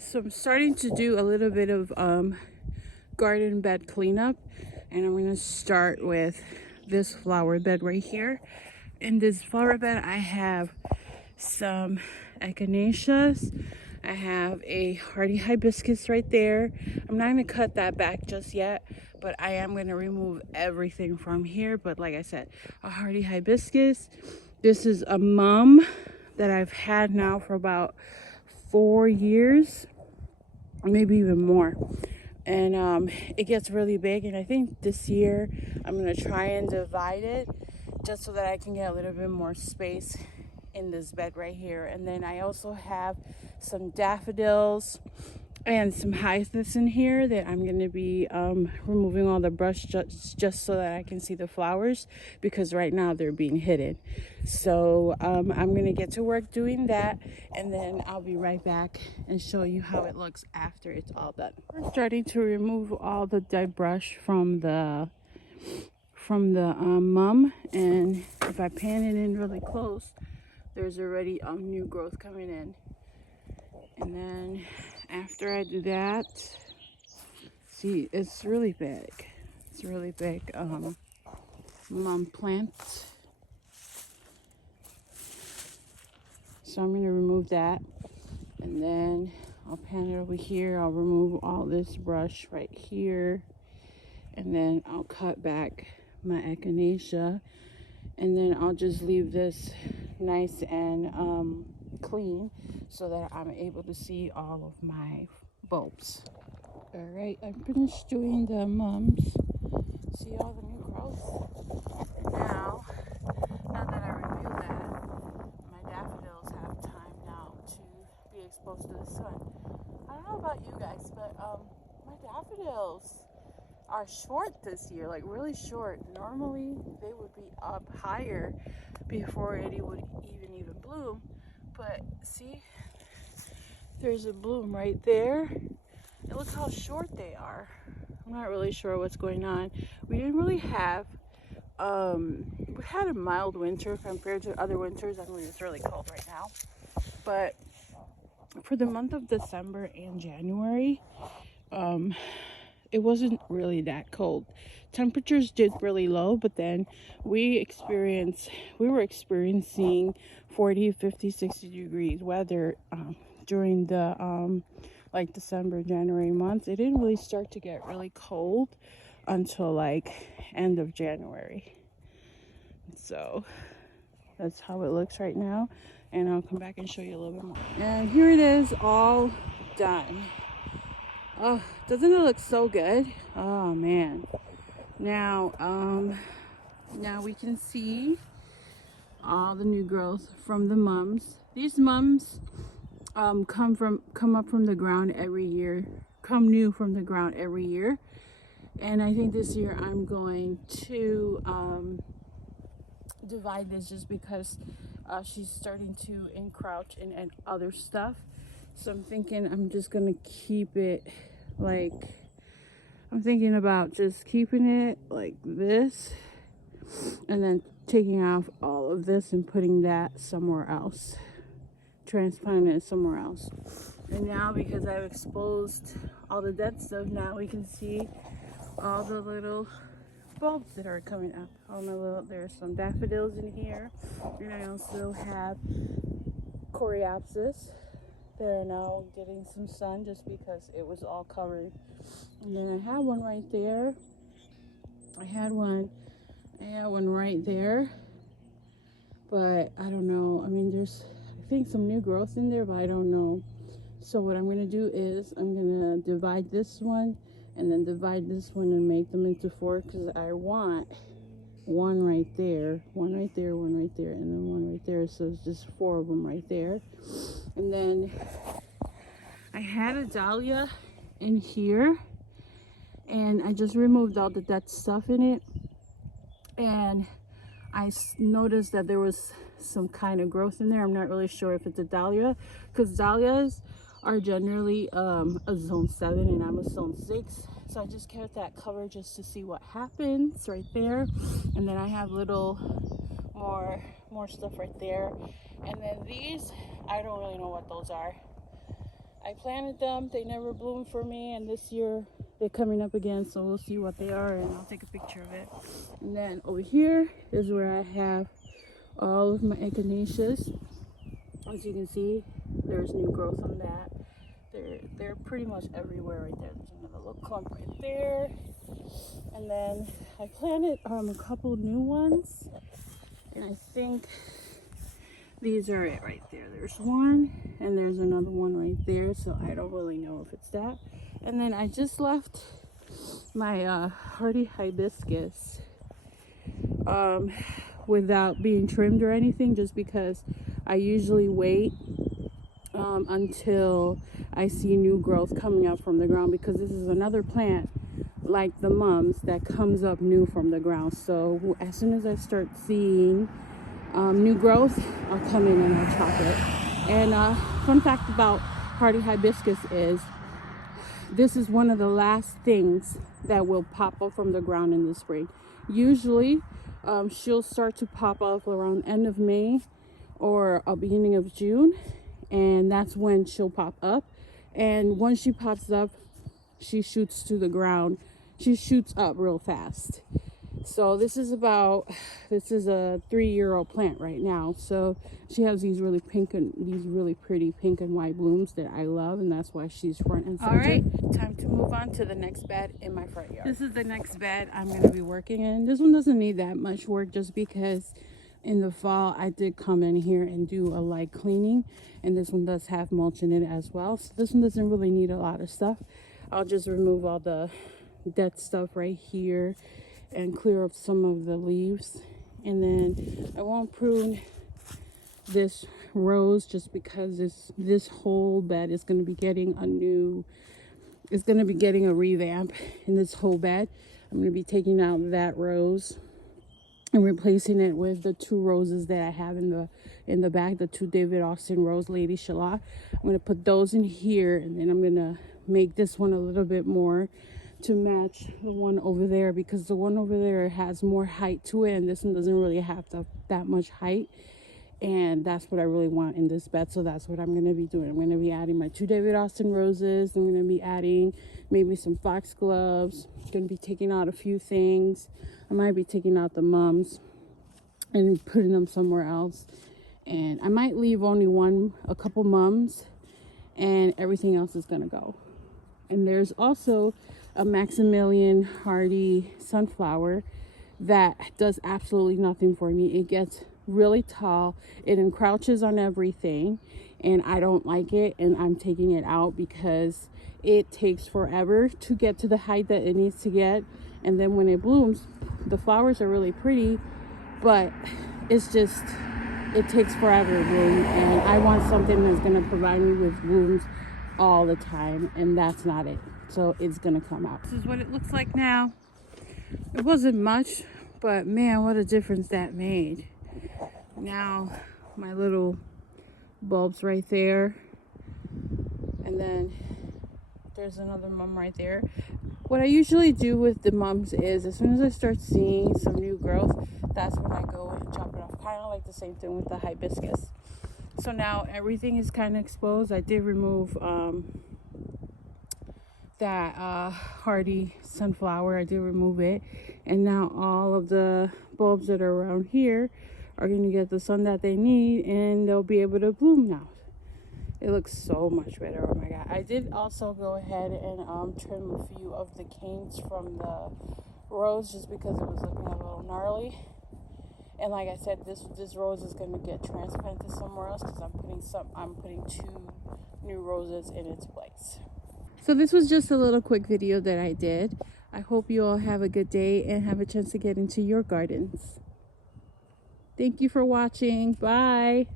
So I'm starting to do a little bit of garden bed cleanup, and I'm gonna start with this flower bed right here. In this flower bed, I have some echinaceas. I have a hardy hibiscus right there. I'm not gonna cut that back just yet, but I am gonna remove everything from here. But like I said, a hardy hibiscus. This is a mum that I've had now for about 4 years, maybe even more. And it gets really big, and I think this year I'm gonna try and divide it just so that I can get a little bit more space in this bed right here. And then I also have some daffodils and some hyacinths in here that I'm going to be removing all the brush just so that I can see the flowers, because right now they're being hidden. So I'm going to get to work doing that, and then I'll be right back and show you how it looks after it's all done. We're starting to remove all the dead brush from the mum, and if I pan it in really close, there's already new growth coming in. And then after I do that, see, it's really big. It's really big mum plant. So I'm going to remove that, and then I'll pan it over here. I'll remove all this brush right here, and then I'll cut back my echinacea, and then I'll just leave this nice and clean so that I'm able to see all of my bulbs. All right, I'm finished doing the mums. See all the new growth? Now that I removed that, my daffodils have time now to be exposed to the sun. I don't know about you guys, but my daffodils are short this year, like really short. Normally they would be up higher before it would even bloom. But see, there's a bloom right there. And look how short they are. I'm not really sure what's going on. We didn't really have, we had a mild winter compared to other winters. I mean, it's really cold right now. But for the month of December and January, it wasn't really that cold. Temperatures dipped really low, but then we were experiencing 40, 50, 60 degrees weather during the like December, January months. It didn't really start to get really cold until like end of January. So that's how it looks right now, and I'll come back and show you a little bit more. And here it is, all done. Oh, doesn't it look so good? Oh man. Now now we can see all the new growth from the mums. These mums come up from the ground every year, come new from the ground every year. And I think this year I'm going to divide this, just because she's starting to encroach in other stuff. So I'm thinking I'm just gonna keep it like, I'm thinking about just keeping it like this, and then taking off all of this and putting that somewhere else, transplanting it somewhere else. And now, because I've exposed all the dead stuff, now we can see all the little bulbs that are coming up. There's some daffodils in here, and I also have coreopsis. They're now getting some sun just because it was all covered. And then I had one right there. I had one right there. But I don't know. I mean, there's, I think, some new growth in there, but I don't know. So what I'm going to do is I'm going to divide this one and then divide this one and make them into 4, because I want one right there, one right there, one right there, and then one right there. So it's just 4 of them right there. And then I had a dahlia in here, and I just removed all the dead stuff in it, and I noticed that there was some kind of growth in there. I'm not really sure if it's a dahlia, because dahlias are generally a zone 7 and I'm a zone 6. So I just kept that covered just to see what happens right there. And then I have little more stuff right there. And then these, I don't really know what those are. I planted them, they never bloomed for me, and this year they're coming up again, so we'll see what they are and I'll take a picture of it. And then over here is where I have all of my echinaceas. As you can see, there's new growth on that. They're pretty much everywhere right there. There's another little clump right there. And then I planted a couple new ones, and I think these are it right there. There's one and there's another one right there, so I don't really know if it's that. And then I just left my hardy hibiscus without being trimmed or anything, just because I usually wait until I see new growth coming up from the ground, because this is another plant like the mums that comes up new from the ground. So as soon as I start seeing new growth, I'll come in and I'll chop it. And fun fact about hardy hibiscus is this is one of the last things that will pop up from the ground in the spring. Usually she'll start to pop up around end of May or beginning of June, and that's when she'll pop up. And once she pops up, she shoots to the ground. She shoots up real fast. So this is a 3-year-old plant right now. So she has these really pretty pink and white blooms that I love, and that's why she's front and center. All right, time to move on to the next bed in my front yard. This is the next bed I'm going to be working in. This one doesn't need that much work, just because in the fall I did come in here and do a light cleaning, and this one does have mulch in it as well. So this one doesn't really need a lot of stuff. I'll just remove all the dead stuff right here and clear up some of the leaves, and then I won't prune this rose just because this whole bed is going to be getting a revamp in this whole bed. I'm going to be taking out that rose and replacing it with the 2 roses that I have in the back, the 2 David Austin Rose Lady Shalott. I'm going to put those in here, and then I'm going to make this one a little bit more to match the one over there, because the one over there has more height to it and this one doesn't really have that much height, and that's what I really want in this bed. So that's what I'm going to be doing. I'm going to be adding my 2 David Austin roses. I'm going to be adding maybe some foxgloves. I'm going to be taking out a few things. I might be taking out the mums and putting them somewhere else, and I might leave only a couple mums, and everything else is going to go. And there's also a Maximilian Hardy sunflower that does absolutely nothing for me. It gets really tall, it encroaches on everything, and I don't like it, and I'm taking it out because it takes forever to get to the height that it needs to get. And then when it blooms, the flowers are really pretty, but it takes forever to bloom, and I want something that's going to provide me with blooms all the time, and that's not it. So it's gonna come out. This is what it looks like now. It wasn't much, but man, what a difference that made. Now my little bulbs right there, and then there's another mum right there. What I usually do with the mums is, as soon as I start seeing some new growth, that's when I go and chop it off, kind of like the same thing with the hibiscus. So now everything is kind of exposed. I did remove that hardy sunflower. I did remove it, and now all of the bulbs that are around here are going to get the sun that they need, and they'll be able to bloom now. It looks so much better. Oh my god. I did also go ahead and trim a few of the canes from the rose, just because it was looking a little gnarly. And like I said, this rose is going to get transplanted somewhere else, because I'm putting 2 new roses in its place. So this was just a little quick video that I did. I hope you all have a good day and have a chance to get into your gardens. Thank you for watching. Bye.